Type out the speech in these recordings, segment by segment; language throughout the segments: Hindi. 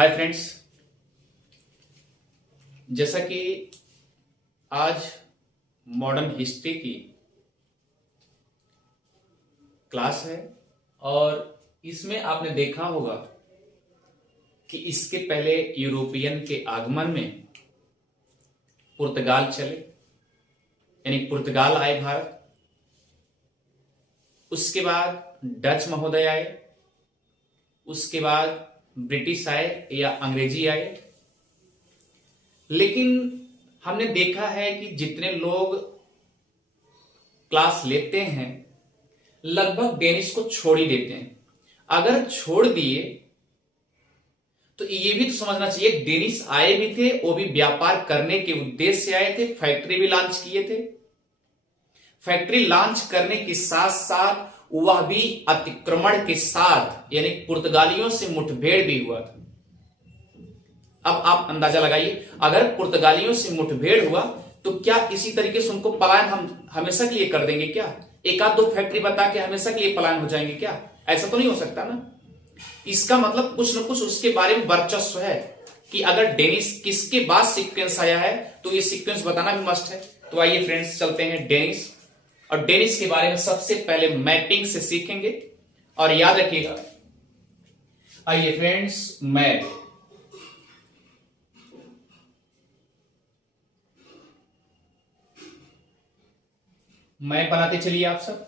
Hi friends. जैसा कि आज मॉडर्न हिस्ट्री की क्लास है और इसमें आपने देखा होगा कि इसके पहले यूरोपियन के आगमन में पुर्तगाल चले, यानी पुर्तगाल आए भारत। उसके बाद डच महोदय आए, उसके बाद ब्रिटिश आए या अंग्रेजी आए। लेकिन हमने देखा है कि जितने लोग क्लास लेते हैं लगभग डेनिश को छोड़ ही देते हैं। अगर छोड़ दिए तो ये भी तो समझना चाहिए, डेनिश आए भी थे, वो भी व्यापार करने के उद्देश्य से आए थे, फैक्ट्री भी लॉन्च किए थे। फैक्ट्री लॉन्च करने के साथ साथ वह भी अतिक्रमण के साथ, यानी पुर्तगालियों से मुठभेड़ भी हुआ था। अब आप अंदाजा लगाइए, अगर पुर्तगालियों से मुठभेड़ हुआ तो क्या इसी तरीके से उनको पलायन हम हमेशा के लिए कर देंगे क्या? एक आध दो फैक्ट्री बता के हमेशा के लिए पलायन हो जाएंगे क्या? ऐसा तो नहीं हो सकता ना। इसका मतलब कुछ ना कुछ उसके बारे में वर्चस्व है कि अगर डेनिस किसके बाद सीक्वेंस आया है तो ये सीक्वेंस बताना भी मस्ट है। तो आइए फ्रेंड्स चलते हैं डेनिस, और डेनिस के बारे में सबसे पहले मैपिंग से सीखेंगे। और याद रखिएगा, आइए फ्रेंड्स मैप। मैप बनाते चलिए आप सब।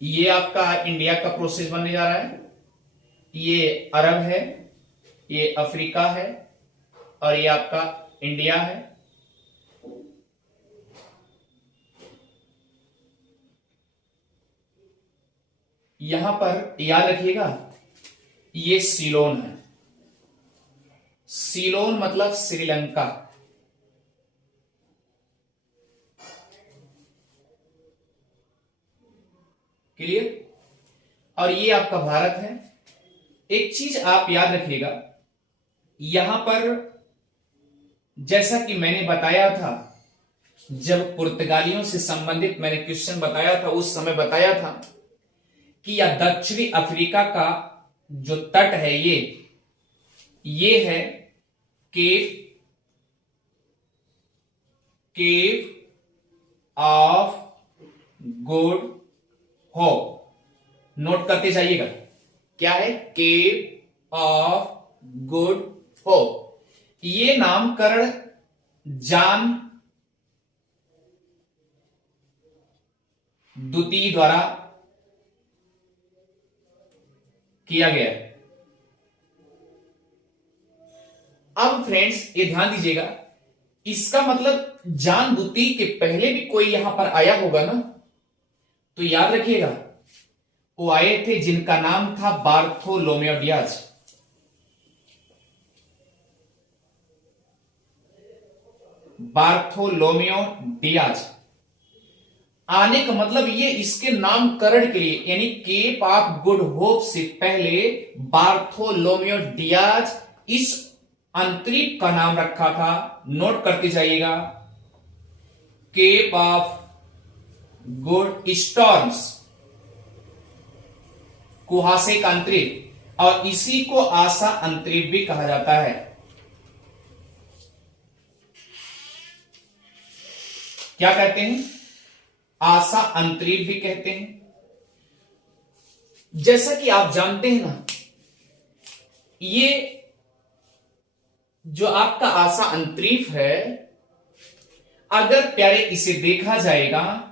ये आपका इंडिया का प्रोसेस बनने जा रहा है। ये अरब है, ये अफ्रीका है और ये आपका इंडिया है। यहां पर याद रखिएगा, ये सीलोन है। सीलोन मतलब श्रीलंका। क्लियर? और ये आपका भारत है। एक चीज आप याद रखिएगा, यहां पर जैसा कि मैंने बताया था, जब पुर्तगालियों से संबंधित मैंने क्वेश्चन बताया था, उस समय बताया था कि यह दक्षिणी अफ्रीका का जो तट है ये है Cape of Good Hope. Note करते जाइएगा, क्या है? Cape of Good Hope. ये नामकरण जॉन द्वितीय द्वारा किया गया है। अब फ्रेंड्स ये ध्यान दीजिएगा, इसका मतलब जॉन द्वितीय के पहले भी कोई यहां पर आया होगा ना। तो याद रखिएगा, वो आए थे जिनका नाम था बार्थोलोमेव डियाज। बार्थोलोमेव डियाज आने का मतलब ये इसके नामकरण के लिए, यानी केप ऑफ गुड होप से पहले बार्थोलोमेव डियाज इस अंतरिक्ष का नाम रखा था। नोट करते जाइएगा, केप ऑफ गुड स्टॉर्म्स, कुहासे का अंतरिक्ष, और इसी को आशा अंतरिक्ष भी कहा जाता है। क्या कहते हैं? आशा अंतरिक्ष भी कहते हैं। जैसा कि आप जानते हैं ना, ये जो आपका आशा अंतरिक्ष है, अगर प्यारे इसे देखा जाएगा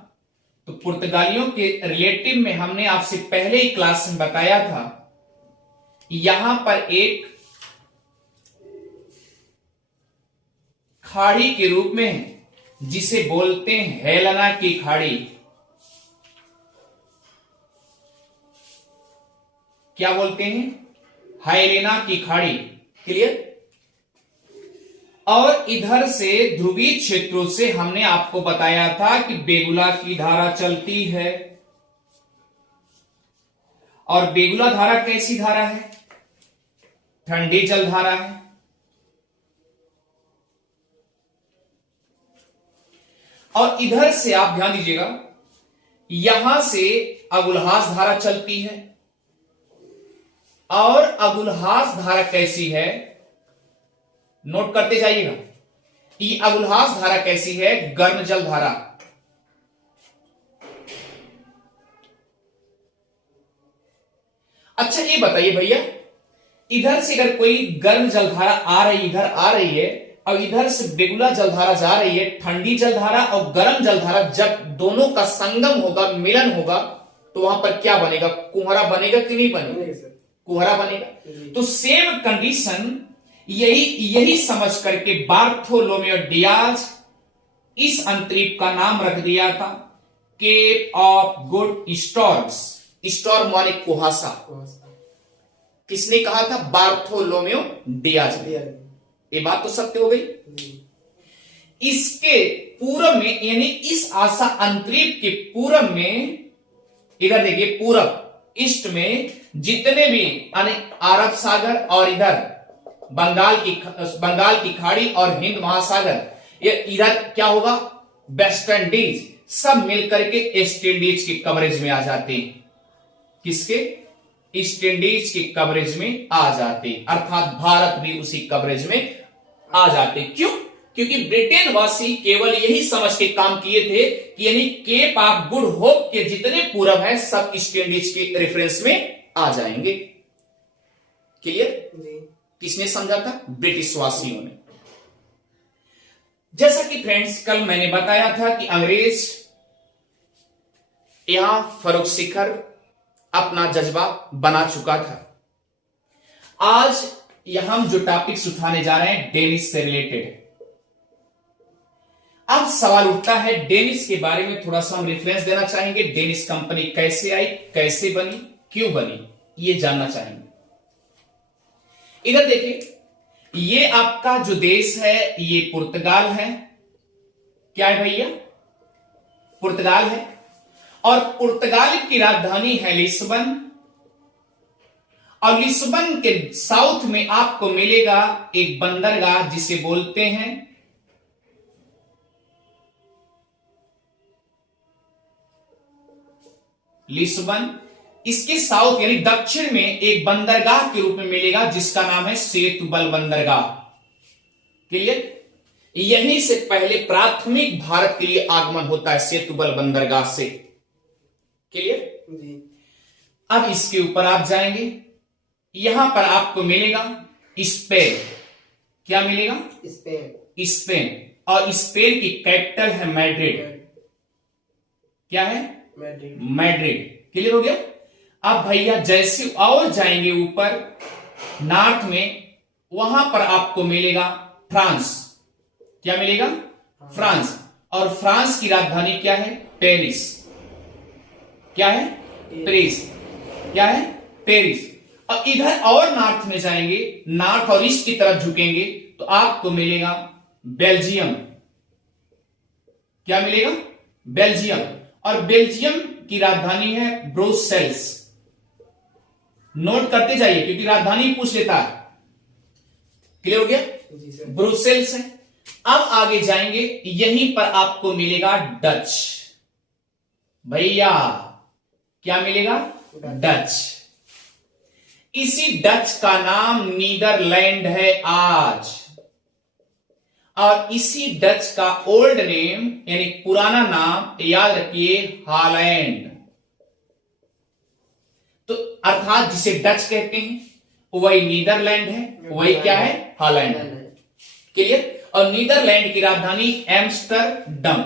तो पुर्तगालियों के रिलेटिव में हमने आपसे पहले ही क्लास में बताया था, यहां पर एक खाड़ी के रूप में है जिसे बोलते हैं हेलेना की खाड़ी। क्या बोलते हैं? हेलेना की खाड़ी। क्लियर? और इधर से ध्रुवीय क्षेत्रों से हमने आपको बताया था कि बेगुला की धारा चलती है। और बेगुला धारा कैसी धारा है? ठंडी जल धारा है। और इधर से आप ध्यान दीजिएगा, यहां से अगुलहास धारा चलती है। और अगुलहास धारा कैसी है, नोट करते जाइएगा। ये अगुलहास धारा कैसी है? गर्म जल धारा। अच्छा ये बताइए भैया, इधर से अगर कोई गर्म जलधारा आ रही, इधर आ रही है, और इधर से बेगुला जलधारा जा रही है, ठंडी जलधारा और गर्म जलधारा जब दोनों का संगम होगा, मिलन होगा, तो वहां पर क्या बनेगा? कुहरा बनेगा कि नहीं बनेगा? कुहरा बनेगा। तो सेम कंडीशन यही समझ करके बार्थोलोमेव डियाज इस अंतरीप का नाम रख दिया था Cape of Good Storms. Storm माने कुहासा। किसने कहा था? Bartholomew Dias. ये बात तो सत्य हो गई। इसके पूर्व में, यानी इस आशा अंतरीप के पूर्व में, इधर देखिए पूर्व ईस्ट में जितने भी अरब सागर और इधर बंगाल की खाड़ी और हिंद महासागर, ये इधर क्या होगा? वेस्ट इंडीज, सब मिलकर के ईस्ट इंडीज की कवरेज में आ जाते हैं। किसके? ईस्ट इंडीज की कवरेज में आ जाते, अर्थात भारत भी उसी कवरेज में आ जाते। क्यों? क्योंकि ब्रिटेन वासी केवल यही समझ के काम किए थे कि यानी केप ऑफ गुड होप के जितने पूरब है सब ईस्ट इंडीज के रेफरेंस में आ जाएंगे। क्लियर? किसने समझा था? ब्रिटिश वासियों ने। जैसा कि फ्रेंड्स कल मैंने बताया था कि अंग्रेज यहां फर्रुख सीकर अपना जज्बा बना चुका था। आज यहां हम जो टॉपिक्स उठाने जा रहे हैं डेनिस से रिलेटेड है। अब सवाल उठता है डेनिस के बारे में, थोड़ा सा हम रेफरेंस देना चाहेंगे। डेनिस कंपनी कैसे आई, कैसे बनी, क्यों बनी, ये जानना चाहेंगे। इधर देखिए, ये आपका जो देश है ये पुर्तगाल है। क्या है भैया? पुर्तगाल है। और पुर्तगाल की राजधानी है लिस्बन। और लिस्बन के साउथ में आपको मिलेगा एक बंदरगाह जिसे बोलते हैं लिस्बन। इसके साउथ यानी दक्षिण में एक बंदरगाह के रूप में मिलेगा जिसका नाम है सेतुबल बंदरगाह। क्लियर? यहीं से पहले प्राथमिक भारत के लिए आगमन होता है सेतुबल बंदरगाह से। क्लियर? अब इसके ऊपर आप जाएंगे, यहां पर आपको मिलेगा स्पेन। क्या मिलेगा? स्पेन। और स्पेन की कैपिटल है मैड्रिड। क्या है? मैड्रिड। क्लियर हो गया? अब भैया जैसे और जाएंगे ऊपर नॉर्थ में, वहां पर आपको मिलेगा फ्रांस। क्या मिलेगा? फ्रांस। और फ्रांस की राजधानी क्या है? पेरिस। क्या है? पेरिस। क्या है? पेरिस। और इधर और नॉर्थ में जाएंगे, नॉर्थ और ईस्ट की तरफ झुकेंगे तो आपको मिलेगा बेल्जियम। क्या मिलेगा? बेल्जियम। और बेल्जियम की राजधानी है ब्रुसेल्स। नोट करते जाइए क्योंकि राजधानी पूछ लेता है। क्लियर हो गया? ब्रुसेल्स है। अब आगे जाएंगे, यहीं पर आपको मिलेगा डच। भैया क्या मिलेगा? डच। इसी डच का नाम नीदरलैंड है आज। और इसी डच का ओल्ड नेम यानी पुराना नाम याद रखिए हॉलैंड। तो अर्थात जिसे डच कहते हैं वही नीदरलैंड है, वही क्या है? हॉलैंड है। क्लियर? और नीदरलैंड की राजधानी एम्स्टरडम।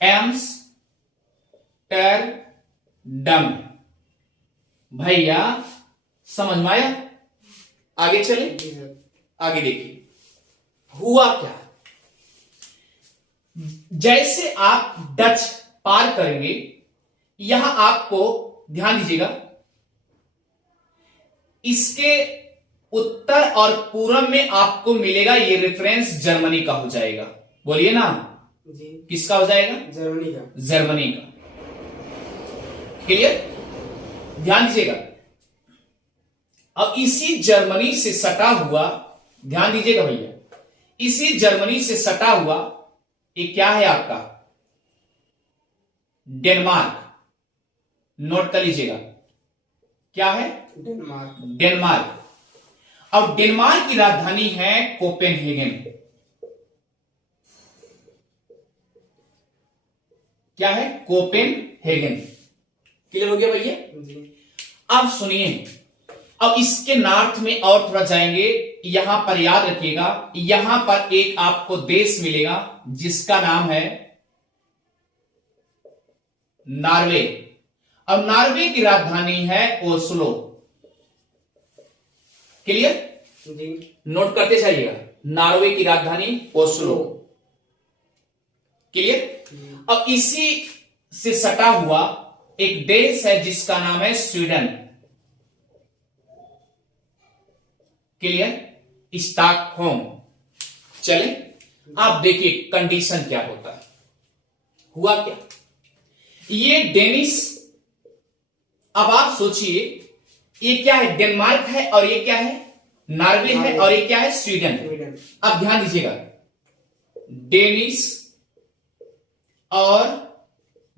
एम्स्टरडम। भैया समझ में आया? आगे चले, आगे देखिए हुआ क्या। जैसे आप डच पार करेंगे, यहां आपको ध्यान दीजिएगा, इसके उत्तर और पूर्व में आपको मिलेगा, ये रेफरेंस जर्मनी का हो जाएगा। बोलिए ना जी। किसका हो जाएगा? जर्मनी का। जर्मनी का। क्लियर? ध्यान दीजिएगा। अब इसी जर्मनी से सटा हुआ, ध्यान दीजिएगा भैया, इसी जर्मनी से सटा हुआ ये क्या है आपका? डेनमार्क। नोट कर लीजिएगा, क्या है? डेनमार्क। डेनमार्क। अब डेनमार्क की राजधानी है कोपेनहेगन। क्या है? कोपेनहेगन। क्लियर हो गया भैया? जी। अब सुनिए, अब इसके नॉर्थ में और थोड़ा जाएंगे, यहां पर याद रखिएगा, यहां पर एक आपको देश मिलेगा जिसका नाम है नॉर्वे। अब नॉर्वे की राजधानी है ओस्लो। क्लियर? जी। नोट करते जाइएगा, नॉर्वे की राजधानी ओस्लो। क्लियर? अब इसी से सटा हुआ एक देश है जिसका नाम है स्वीडन। क्लियर? स्टॉकहोम। चले, आप देखिए कंडीशन क्या होता है। हुआ क्या? ये डेनिश, अब आप सोचिए, ये क्या है? डेनमार्क है और ये क्या है? नॉर्वे है और ये क्या है? स्वीडन। अब ध्यान दीजिएगा, डेनिश और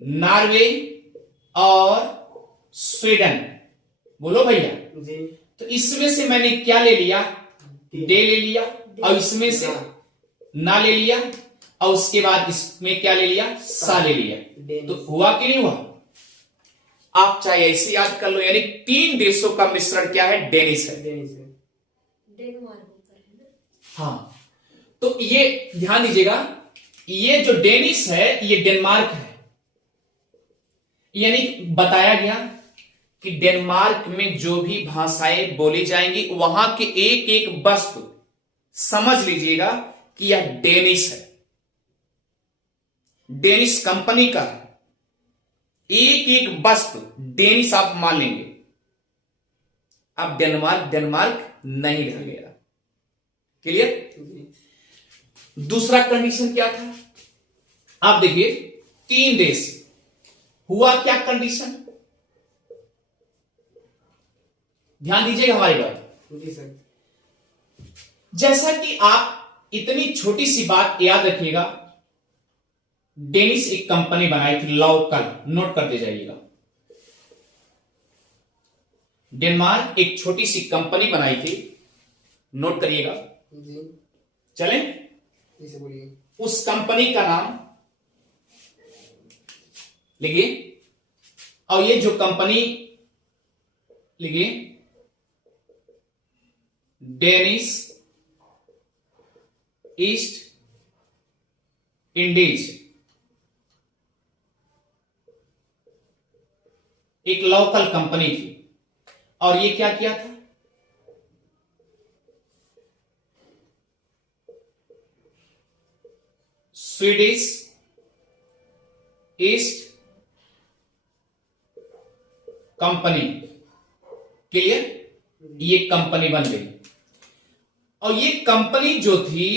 नॉर्वे और स्वीडन, बोलो भैया जी। तो इसमें से मैंने क्या ले लिया? डे ले लिया, और इसमें से ना ले लिया, और उसके बाद इसमें क्या ले लिया? सा ले लिया। तो हुआ कि नहीं हुआ? आप चाहे ऐसे याद कर लो, यानी 3 देशों का मिश्रण क्या है? डेनिश है। हाँ, तो ये ध्यान दीजिएगा, ये जो डेनिश है ये डेनमार्क है। यानी बताया गया कि डेनमार्क में जो भी भाषाएं बोली जाएंगी वहां के एक एक वस्तु समझ लीजिएगा कि यह डेनिश है, डेनिश कंपनी का है। एक एक वस्तु डेनिश आप मान लेंगे। अब डेनमार्क नहीं रह गया। क्लियर? दूसरा कंडीशन क्या था? आप देखिए, 3 देश, हुआ क्या कंडीशन? ध्यान दीजिएगा हमारी बात। जी सर। जैसा कि आप इतनी छोटी सी बात याद रखिएगा, डेनिश एक कंपनी बनाई थी लोकल, नोट करते जाइएगा। डेनमार्क एक छोटी सी कंपनी बनाई थी, नोट करिएगा। जी। चलें? जी से बोलिए। उस कंपनी का नाम लिखिए, और ये जो कंपनी लिखिए, डेनिश ईस्ट इंडीज, एक लोकल कंपनी थी। और ये क्या किया था? Swedish east company. क्लियर? ये कंपनी बन गई। और ये कंपनी जो थी,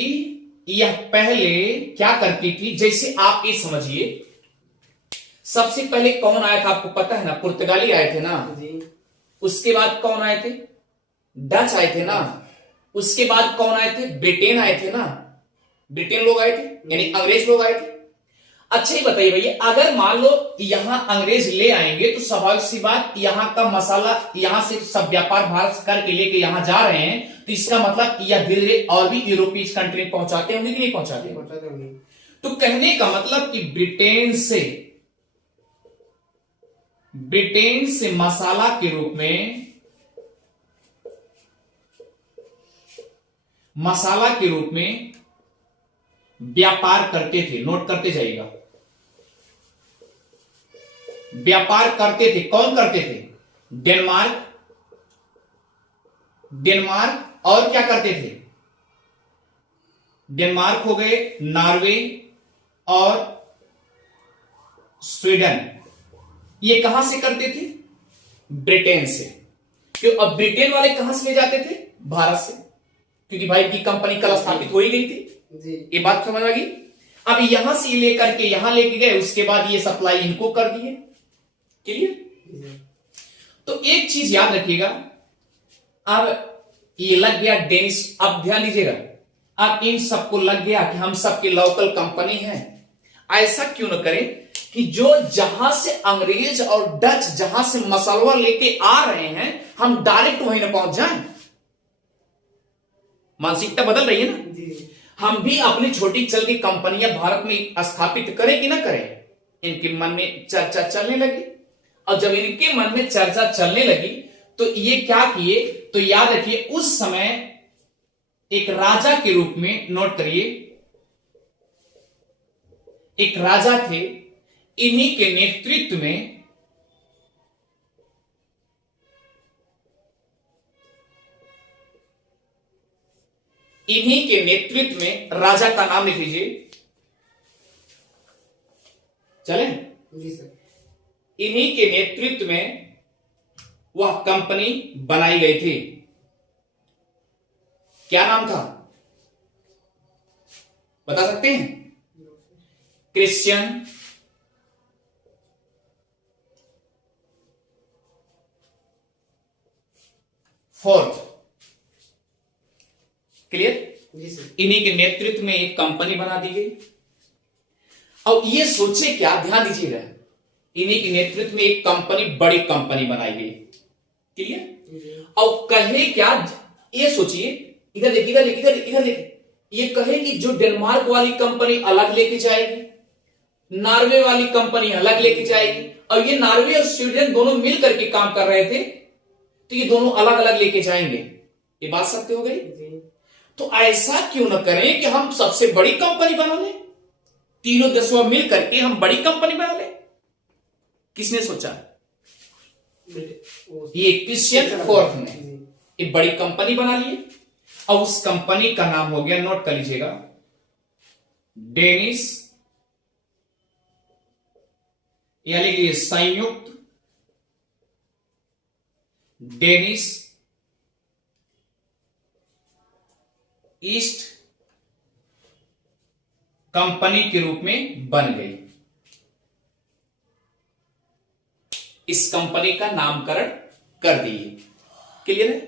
यह पहले क्या करती थी? जैसे आप ये समझिए, सबसे पहले कौन आया था आपको पता है ना? पुर्तगाली आए थे ना। जी। उसके बाद कौन आए थे? डच आए थे ना। उसके बाद कौन आए थे? ब्रिटेन आए थे ना। ब्रिटेन लोग आए थे, यानी अंग्रेज लोग आए थे। अच्छा ही बताइए भैया, अगर मान लो यहां अंग्रेज ले आएंगे तो स्वाभाविक सी बात, यहां का मसाला यहां से सब व्यापार भारत करके लेके यहां जा रहे हैं, तो इसका मतलब यह धीरे धीरे और भी यूरोपीय कंट्री में पहुंचाते होंगे कि नहीं पहुंचाते? पहुंचाते होंगे। तो कहने का मतलब कि ब्रिटेन से मसाला के रूप में व्यापार करते थे। नोट करते जाइएगा, व्यापार करते थे। कौन करते थे? डेनमार्क और क्या करते थे? डेनमार्क हो गए, नॉर्वे और स्वीडन। ये कहां से करते थे? ब्रिटेन से। क्यों? अब ब्रिटेन वाले कहां से ले जाते थे? भारत से, क्योंकि भाई की कंपनी कल स्थापित हो ही गई थी। जी ये बात समझ आ गई। अब यहां से लेकर के यहां लेके गए, उसके बाद ये सप्लाई इनको कर दिए। क्लियर। जी तो एक चीज याद रखिएगा, अब ये लग गया डेनिस। अब ध्यान दीजिएगा, अब इन सबको लग गया कि हम सबकी लोकल कंपनी है। ऐसा क्यों न करें कि जो जहां से अंग्रेज और डच जहां से मसलवा लेके आ रहे हैं, हम डायरेक्ट वहीं न पहुंच जाएं। मानसिकता बदल रही है ना। जी हम भी अपनी छोटी चलती कंपनियां भारत में स्थापित करें कि ना करें, इनके मन में चर्चा चलने लगी। और जब इनके मन में चर्चा चलने लगी तो ये क्या किए, तो याद रखिए उस समय एक राजा के रूप में, नोट करिए, एक राजा थे, इन्हीं के नेतृत्व में राजा का नाम लिख लीजिए। चले। जी सर। इन्हीं के नेतृत्व में वह कंपनी बनाई गई थी। क्या नाम था, बता सकते हैं? Christian fourth. क्लियर। जी सर। इन्हीं के नेतृत्व में एक कंपनी बना दी गई। अब ये सोचे क्या, ध्यान दीजिएगा, इन्हीं के नेतृत्व में एक कंपनी, बड़ी कंपनी बनाई गई। क्लियर। और कहे क्या, ये सोचिए, इधर देखिए, इधर देखिए, इधर देखिए, ये कहे कि जो डेनमार्क वाली कंपनी अलग लेके जाएगी, नॉर्वे वाली कंपनी अलग लेके जाएगी, और ये नॉर्वे और स्वीडन दोनों मिल करके काम कर रहे थे, तो ये दोनों अलग अलग लेके जाएंगे। ये बात सत्य हो गई। जी तो ऐसा क्यों ना करें कि हम सबसे बड़ी कंपनी बना लें, तीनों देशों मिल करके हम बड़ी कंपनी बना लें। किसने सोचा? ये क्रिश्चियन फोर्थ ने एक बड़ी कंपनी बना ली, और उस कंपनी का नाम हो गया, नोट कर लीजिएगा, डेनिस, यानी कि संयुक्त डेनिस ईस्ट कंपनी के रूप में बन गई। इस कंपनी का नामकरण कर दिए। क्लियर है।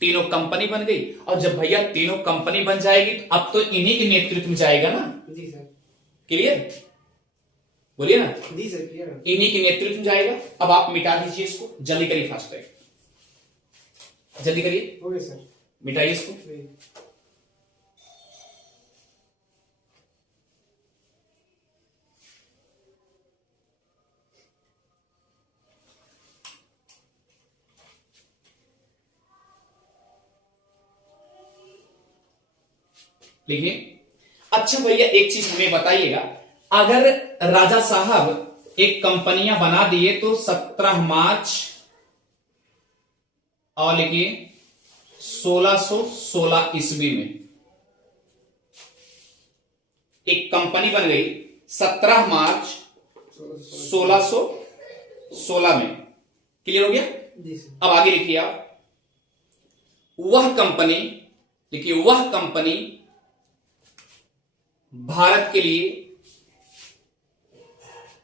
तीनों कंपनी बन गई, और जब भैया तीनों कंपनी बन जाएगी तो अब तो इन्हीं के नेतृत्व में जाएगा ना। जी सर। क्लियर, बोलिए ना। जी सर क्लियर। इन्हीं के नेतृत्व में जाएगा। अब आप मिटा दीजिए इसको, जल्दी करिए, फास्ट है, जल्दी करिए, ओके सर। मिटाइए इसको। जी लिखिए। अच्छा भैया एक चीज हमें बताइएगा, अगर राजा साहब एक कंपनियां बना दिए तो 17 मार्च और लिखिए 1616 ईस्वी में एक कंपनी बन गई, 17 मार्च 1616 में। क्लियर हो गया। जी सर। अब आगे लिखिए आप, वह कंपनी, लिखिए वह कंपनी भारत के लिए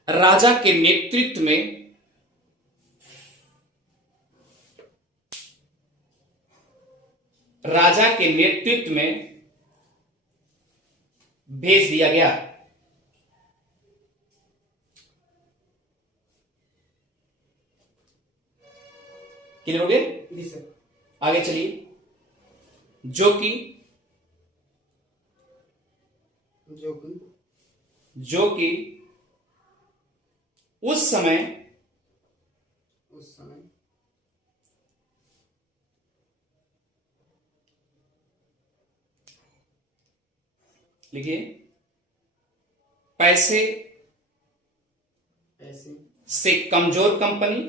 राजा के नेतृत्व में भेज दिया गया। क्लियर हो गया। जी सर। आगे चलिए। जो कि उस समय लिखिए पैसे से कमजोर कंपनी,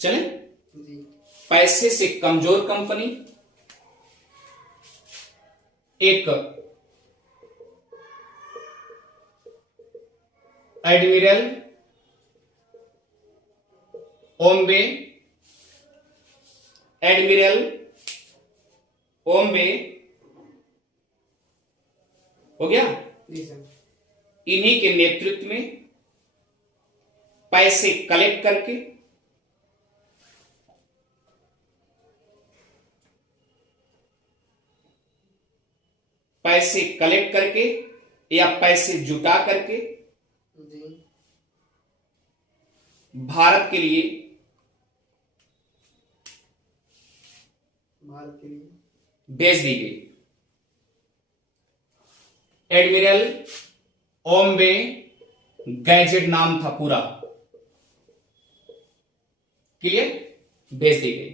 चले, जी पैसे से कमजोर कंपनी एक एडमिरल ओम्बे, एडमिरल ओम्बे, हो गया। जी सर। इन्हीं के नेतृत्व में पैसे कलेक्ट करके या पैसे जुटा करके जी। भारत के लिए भेज दी गई। एडमिरल ओम्बे गैजेट नाम था पूरा, क्लियर, भेज दी गई।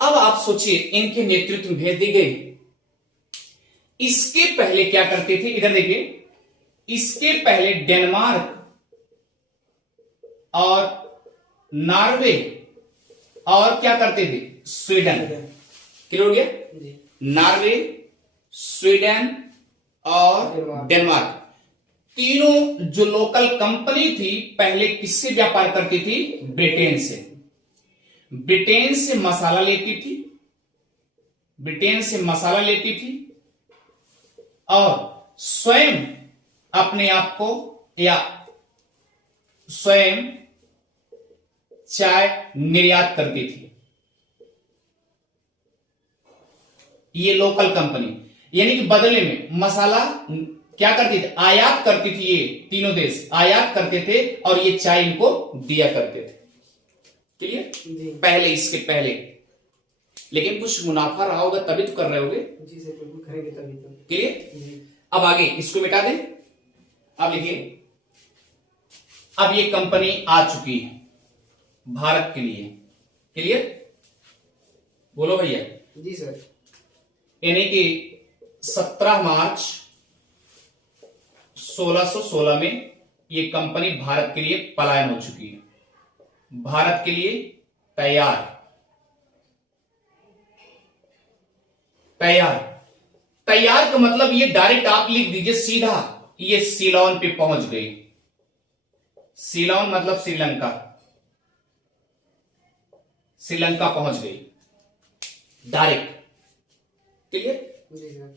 अब आप सोचिए इनके नेतृत्व में भेज दी गई। इसके पहले क्या करते थे, इधर देखिए, इसके पहले डेनमार्क और नॉर्वे और क्या करते थे, स्वीडन, क्लियर हो गया। जी। नॉर्वे, स्वीडन और डेनमार्क, तीनों जो लोकल कंपनी थी पहले किससे व्यापार करती थी, ब्रिटेन से। ब्रिटेन से मसाला लेती थी, ब्रिटेन से मसाला लेती थी और स्वयं अपने आप को या स्वयं चाय निर्यात करती थी। ये लोकल कंपनी, यानी कि बदले में मसाला क्या करती थी, आयात करती थी। ये तीनों देश आयात करते थे और ये चाय इनको दिया करते थे, क्लियर। जी। पहले, इसके पहले, लेकिन कुछ मुनाफा रहा होगा तभी तो कर रहे होगे, जी सर, बिल्कुल करेंगे तभी तो। क्लियर। जी। अब आगे इसको मिटा दें। अब लिखिए, अब ये कंपनी आ चुकी है भारत के लिए, क्लियर, बोलो भैया। जी सर। यानी कि 17 मार्च 1616 में ये कंपनी भारत के लिए पलायन हो चुकी है, भारत के लिए तैयार तैयार का मतलब ये डायरेक्ट आप लिख दीजिए सीधा, ये सीलोन पे पहुंच गई। सीलोन मतलब श्रीलंका, श्रीलंका पहुंच गई डायरेक्ट, क्लियर। जी सर।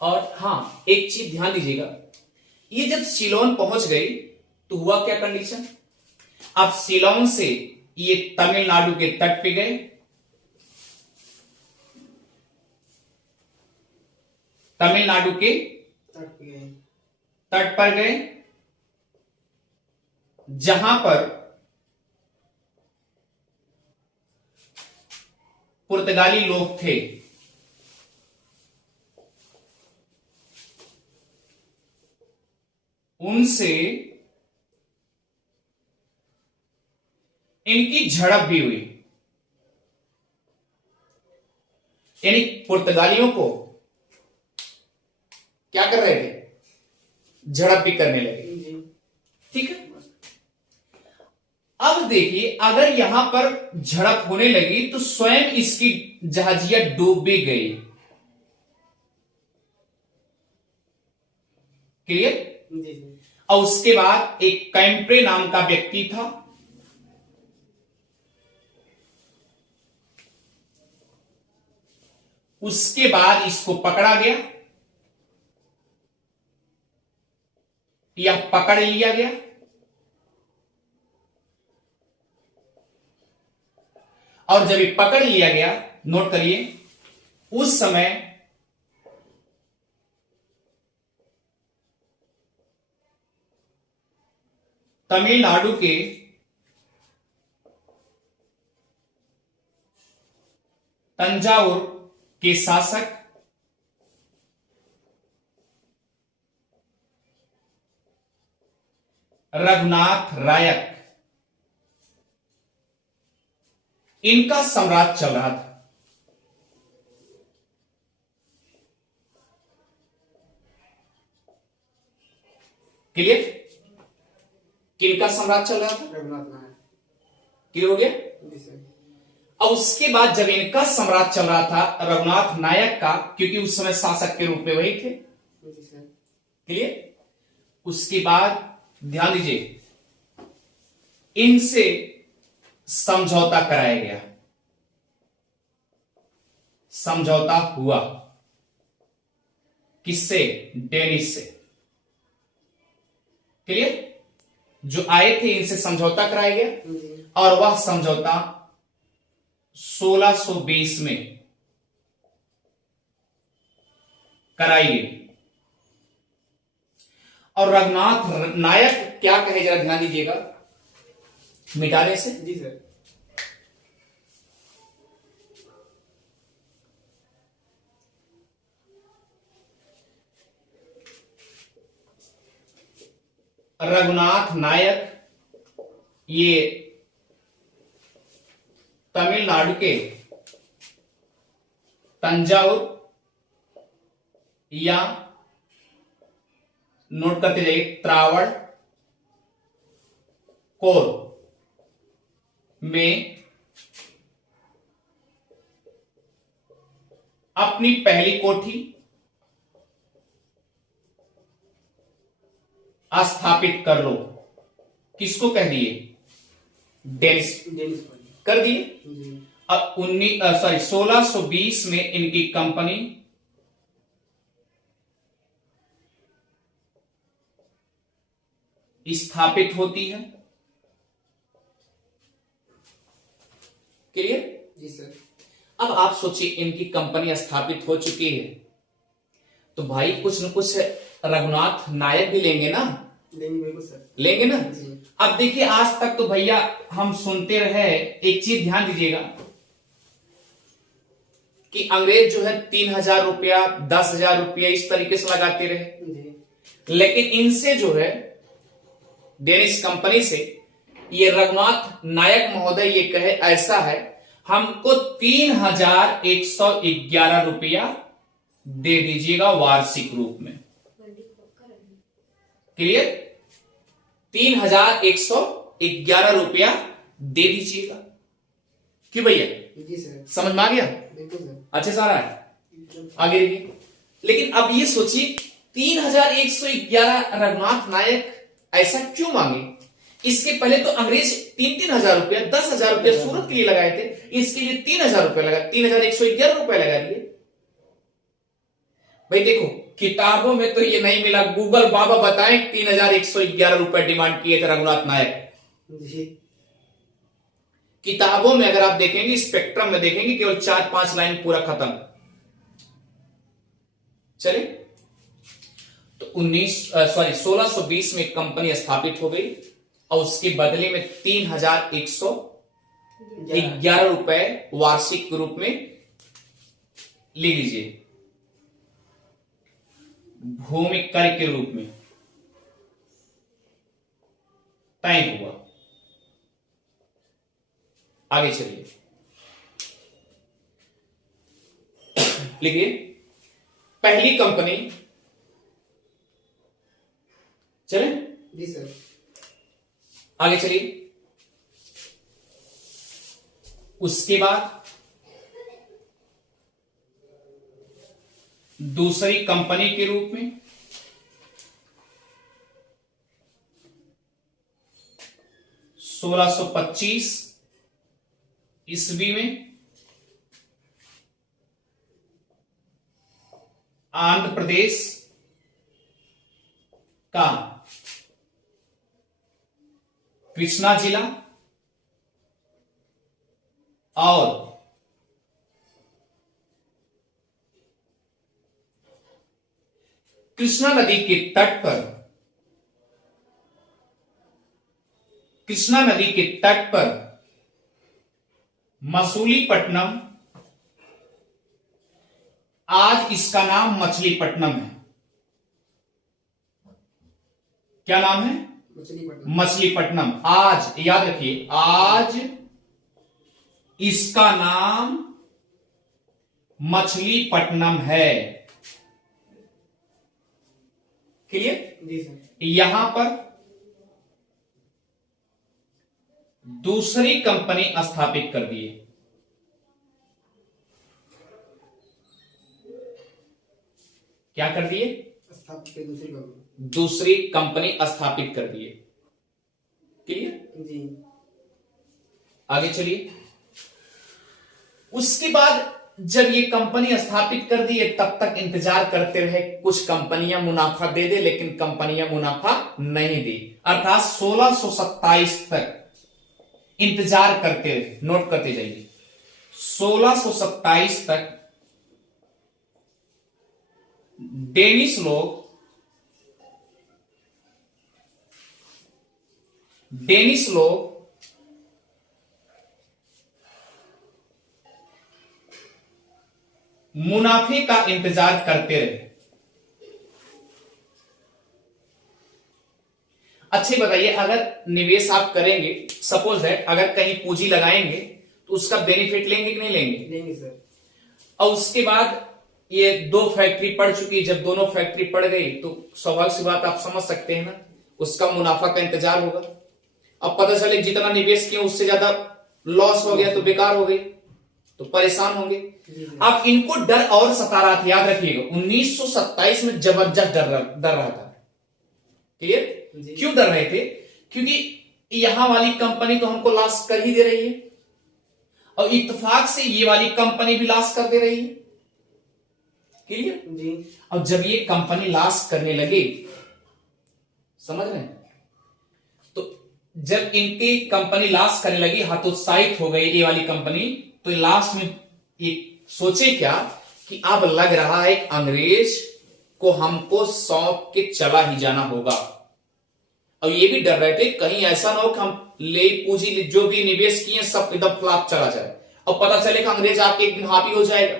और हां, एक चीज ध्यान दीजिएगा, ये जब सीलोन पहुंच गई तो हुआ क्या कंडीशन। अब सीलोन से ये तमिलनाडु के तट पे गए, तमिलनाडु के तट पर गए, जहां पर पुर्तगाली लोग थे। उनसे इनकी झड़प भी हुई, यानी पुर्तगालियों को क्या कर रहे थे, झड़प भी करने लगे, ठीक है। अब देखिए, अगर यहां पर झड़प होने लगी तो स्वयं इसकी जहाजिया डूब भी गई, क्लियर। और उसके बाद एक कैंप्रे नाम का व्यक्ति था, उसके बाद इसको पकड़ा गया या पकड़ लिया गया, और जब ये पकड़ लिया गया, नोट करिए, उस समय तमिलनाडु के तंजावुर के शासक रघुनाथ रायक, इनका सम्राट चल रहा था, क्लियर। किनका सम्राट चल रहा था, रघुनाथ नायक, क्लियर हो गया। जी सर। और उसके बाद जब इनका सम्राट चल रहा था रघुनाथ नायक का, क्योंकि उस समय शासक के रूप में वही थे, जी सर। क्लियर। उसके बाद ध्यान दीजिए, इनसे समझौता कराया गया, समझौता हुआ किससे? डेनिस से। क्लियर? जो आए थे इनसे समझौता कराया गया जी और वह समझौता 1620 में कराई गई। और रघुनाथ नायक क्या कहे, जरा ध्यान दीजिएगा, मिटाने से। जी सर। रघुनाथ नायक ये तमिलनाडु के तंजावुर या नोट करते जाइए त्रावण कोर में अपनी पहली कोठी स्थापित कर लो। किसको कह दिए? डेनिस डेनिस वाली। कर दिए। जी अब 1620 में इनकी कंपनी स्थापित होती है। क्लियर? जी सर। अब आप सोचिए इनकी कंपनी स्थापित हो चुकी है तो भाई कुछ न कुछ रघुनाथ नायक भी लेंगे ना, लेंगे बिल्कुल सर। लेंगे ना। जी अब देखिए आज तक तो भैया हम सुनते रहे, एक चीज ध्यान दीजिएगा कि अंग्रेज जो है 3000 रुपया 10,000 रुपया इस तरीके से लगाते रहे, जी लेकिन इनसे जो है डेनिस कंपनी से ये रघुनाथ नायक महोदय ये कहे ऐसा है हमको 3111 रुपया दे दीजिएगा वार्षिक रूप में। क्लियर? 3111 रुपया दे दीजिएगा। क्यों भैया? जी सर। समझ में आ गया? बिल्कुल सर। अच्छे सारा है आगे देखिए। लेकिन अब ये सोचिए 3111 रघुनाथ नायक ऐसा क्यों मांगे? इसके पहले तो अंग्रेज 3,000 रुपया 10,000 रुपया सूरत के लिए लगाए थे, इसके लिए 3,000 रुपया लगा, 3111 रुपया लगा दिए। भाई देखो किताबों में तो ये नहीं मिला, गूगल बाबा बताएं 3111 रुपया डिमांड किए थे रघुनाथ नायक। जी किताबों में अगर आप देखेंगे स्पेक्ट्रम में देखेंगे केवल 4-5 लाइन पूरा खत्म। चले तो 1620 में कंपनी स्थापित हो गई और उसके बदले में 3111 रुपए वार्षिक के रूप में ले लीजिए, भूमि कर के रूप में तय हुआ। आगे चलिए लिखिए पहली कंपनी। चले जी सर। आगे चलिए। उसके बाद दूसरी कंपनी के रूप में 1625 ईस्वी में आंध्र प्रदेश का कृष्णा जिला और कृष्णा नदी के तट पर मसूलीपट्टनम, आज इसका नाम मछलीपट्टनम है। क्या नाम है? मछलीपट्टनम। मछलीपट्टनम। आज याद रखिए, आज इसका नाम मछलीपट्टनम है। क्लियर? जी सर। यहां पर दूसरी कंपनी स्थापित कर दिए। क्या कर दिए? स्थापित की दूसरी कंपनी। दूसरी कंपनी स्थापित कर दिए। क्लियर? जी आगे चलिए। उसके बाद जब ये कंपनी स्थापित कर दी, तब तक इंतजार करते रहे कुछ कंपनियां मुनाफा दे दे, लेकिन कंपनियां मुनाफा नहीं दी। अर्थात 1627 तक इंतजार करते रहे। नोट करते जाइए, 1627 तक डेनिश लोग मुनाफे का इंतजार करते रहे। अच्छे बताइए, अगर निवेश आप करेंगे, सपोज है अगर कहीं पूंजी लगाएंगे तो उसका बेनिफिट लेंगे कि नहीं लेंगे? लेंगे सर। और उसके बाद ये 2 फैक्ट्री पड़ चुकी, जब दोनों फैक्ट्री पड़ गई तो स्वाभाविक सी बात आप समझ सकते हैं ना, उसका मुनाफा का इंतजार होगा। अब पता चले जितना निवेश किया उससे ज्यादा लॉस हो गया तो बेकार हो गई, तो परेशान होंगे। अब इनको डर और सता रहा था, याद रखिएगा 1927 में जबरदस्त डर रहा था। क्लियर? क्यों डर रहे थे? क्योंकि यहां वाली कंपनी तो हमको लॉस कर ही दे रही है, और इत्तेफाक से ये वाली कंपनी भी लॉस कर दे रही है। क्लियर जी। अब जब ये कंपनी लॉस करने लगे, समझ रहे हैं, तो जब इनकी कंपनी लॉस करने लगी, हतोत्साहित हो गई ये वाली कंपनी, तो लास्ट में ये सोचे क्या कि अब लग रहा है अंग्रेज को हमको सौंप के चला ही जाना होगा। और ये भी डर रहे थे कहीं ऐसा ना हो कि हम ले पूंजी जो भी निवेश किए सब एकदम फ्लॉप चला जाए, और पता चले कि अंग्रेज आके एक दिन हावी हो जाएगा,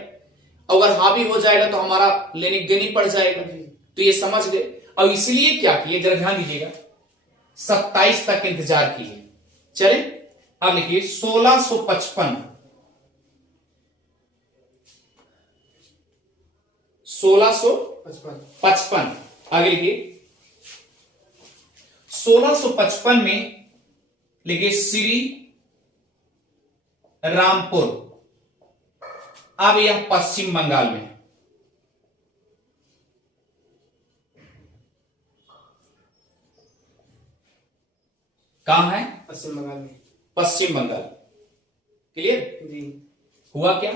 अगर हावी हो जाएगा तो हमारा लेने देनी पड़ जाएगा। तो ये समझ गए, और इसलिए क्या किए, जरा ध्यान दीजिएगा, 27 तक इंतजार किए। चले अब लिखिए 1655 1655 आगे लिखिए। 1655 में लिखिए श्री रामपुर, अब यह पश्चिम बंगाल में। कहां है? पश्चिम बंगाल में। पश्चिम बंगाल। क्लियर? जी। हुआ क्या,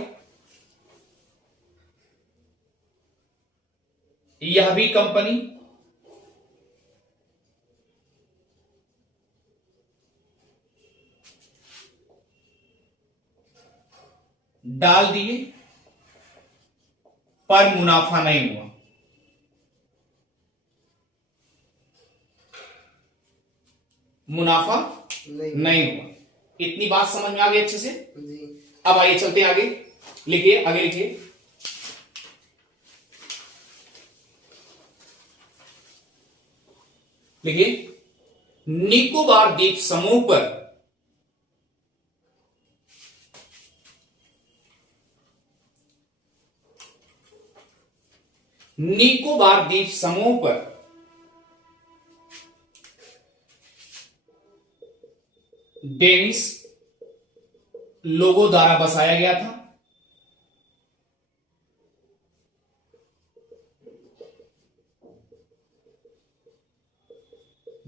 यह भी कंपनी डाल दिए, पर मुनाफा नहीं हुआ। मुनाफा नहीं हुआ। इतनी बात समझ में आ गई अच्छे से? जी। अब आइए चलते हैं आगे। लिखिए, आगे लिखिए। लिखिए, निकोबार द्वीप समूह पर निकोबार द्वीप समूह पर डेनिश लोगों द्वारा बसाया गया था।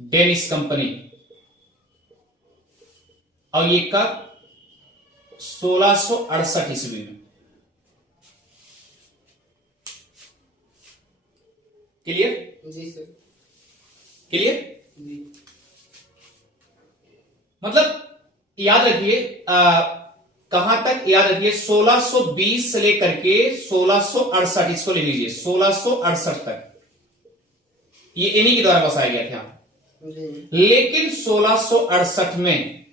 डेनिश कंपनी, और ये कब? 1668 ईस्वी में। क्लियर? जी सर। क्लियर? जी। मतलब याद रखिए, कहां तक याद रखिए, 1620 से लेकर के 1668, इसको ले लीजिए 1668 तक ये इन्हीं के द्वारा बसाया गया था। लेकिन 1668 में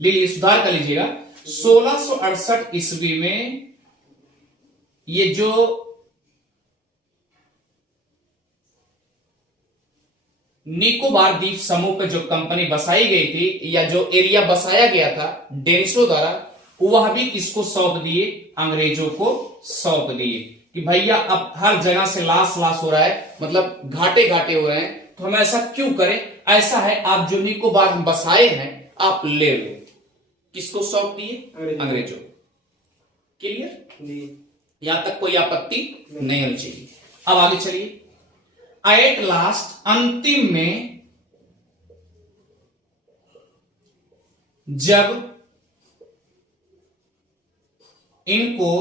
ले लीजिए, सुधार कर लीजिएगा, 1668 ईस्वी में ये जो निकोबार द्वीप समूह पर जो कंपनी बसाई गई थी, या जो एरिया बसाया गया था डेनिशों द्वारा, वह भी किसको सौंप दिए? अंग्रेजों को सौंप दिए कि भैया अब हर जगह से लाश हो रहा है, मतलब घाटे घाटे हो रहे हैं, तो हम ऐसा क्यों करें? ऐसा है, आप जो निकोबार हम बसाए हैं आप ले लो। किसको सौंप दिए? अंग्रेजों। क्लियर? यहां तक कोई आपत्ति नहीं होनी चाहिए। अब आगे चलिए। एट लास्ट, अंतिम में जब इनको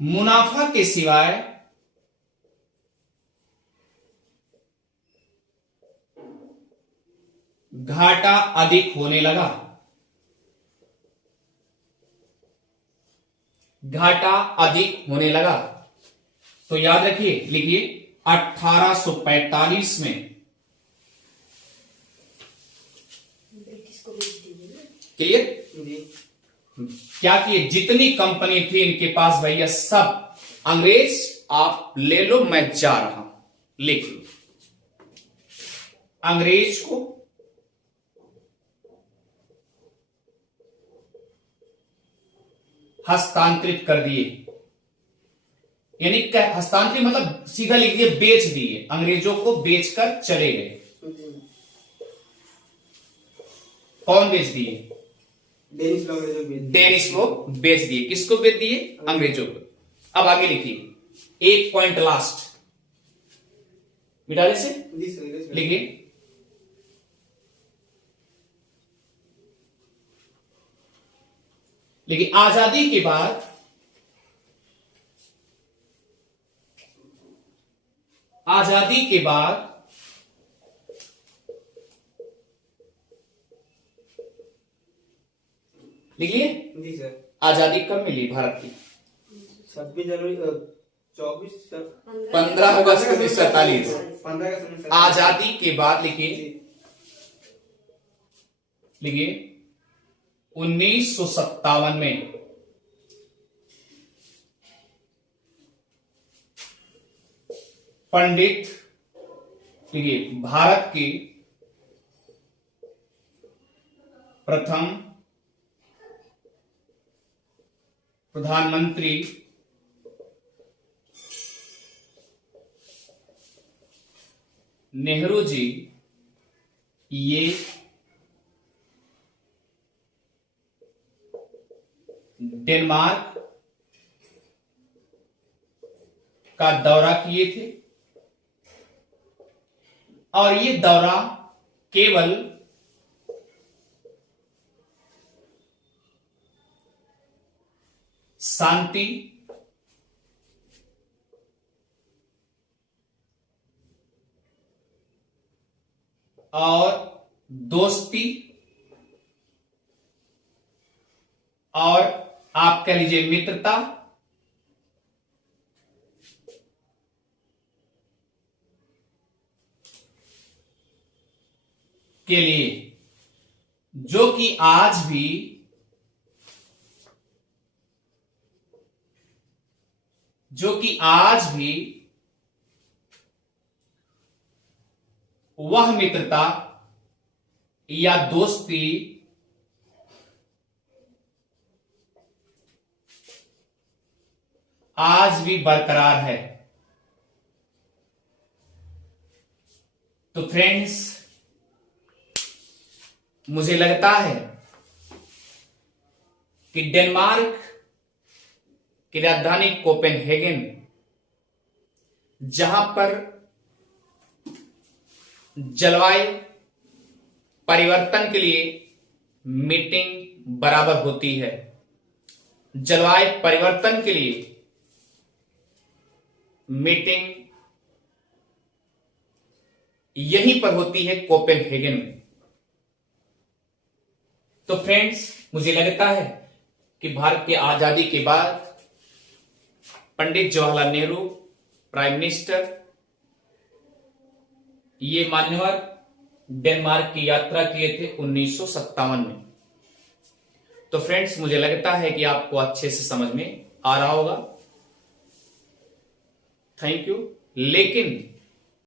मुनाफा के सिवाय घाटा अधिक होने लगा, घाटा अधिक होने लगा। तो याद रखिए, लिखिए 1845 में क्लियर। जी। क्या किए, जितनी कंपनी थी इनके पास भैया सब अंग्रेज आप ले लो, मैं जा रहा हूं, लिख लो, अंग्रेज को हस्तांतरित कर दिए। यानी हस्तांतरित मतलब सीधा लिखिए बेच दिए, अंग्रेजों को बेचकर चले गए। जी। कौन बेच दिए? डेनिस लोग जो भी डेनिश लोग बेच दिए। किसको बेच दिए? अंग्रेजों को। अब आगे लिखिए, एक पॉइंट लास्ट मिटा दे से जी सर। लिखिए, लेकिन आजादी के बाद लिखिए, जी सर। आजादी कब मिली भारत की? 26 जनवरी 24 15 अगस्त 1947। 15 का समय सर। आजादी के बाद लिखिए, जी। लिखिए 1957 में पंडित, लिखिए भारत की प्रथम प्रधानमंत्री नेहरू जी ये डेनमार्क का दौरा किए थे, और ये दौरा केवल शांति और दोस्ती और आप कह लीजिए मित्रता के लिए, जो कि आज भी वह मित्रता या दोस्ती आज भी बरकरार है। तो फ्रेंड्स, मुझे लगता है कि डेनमार्क की राजधानी कोपेनहेगन, जहां पर जलवायु परिवर्तन के लिए मीटिंग बराबर होती है, जलवायु परिवर्तन के लिए मीटिंग यहीं पर होती है, कोपेनहेगन में। तो फ्रेंड्स, मुझे लगता है कि भारत की आजादी के बाद पंडित जवाहरलाल नेहरू प्राइम मिनिस्टर, ये मान्यवर डेनमार्क की यात्रा किए थे 1957 में। तो फ्रेंड्स, मुझे लगता है कि आपको अच्छे से समझ में आ रहा होगा। Thank you. लेकिन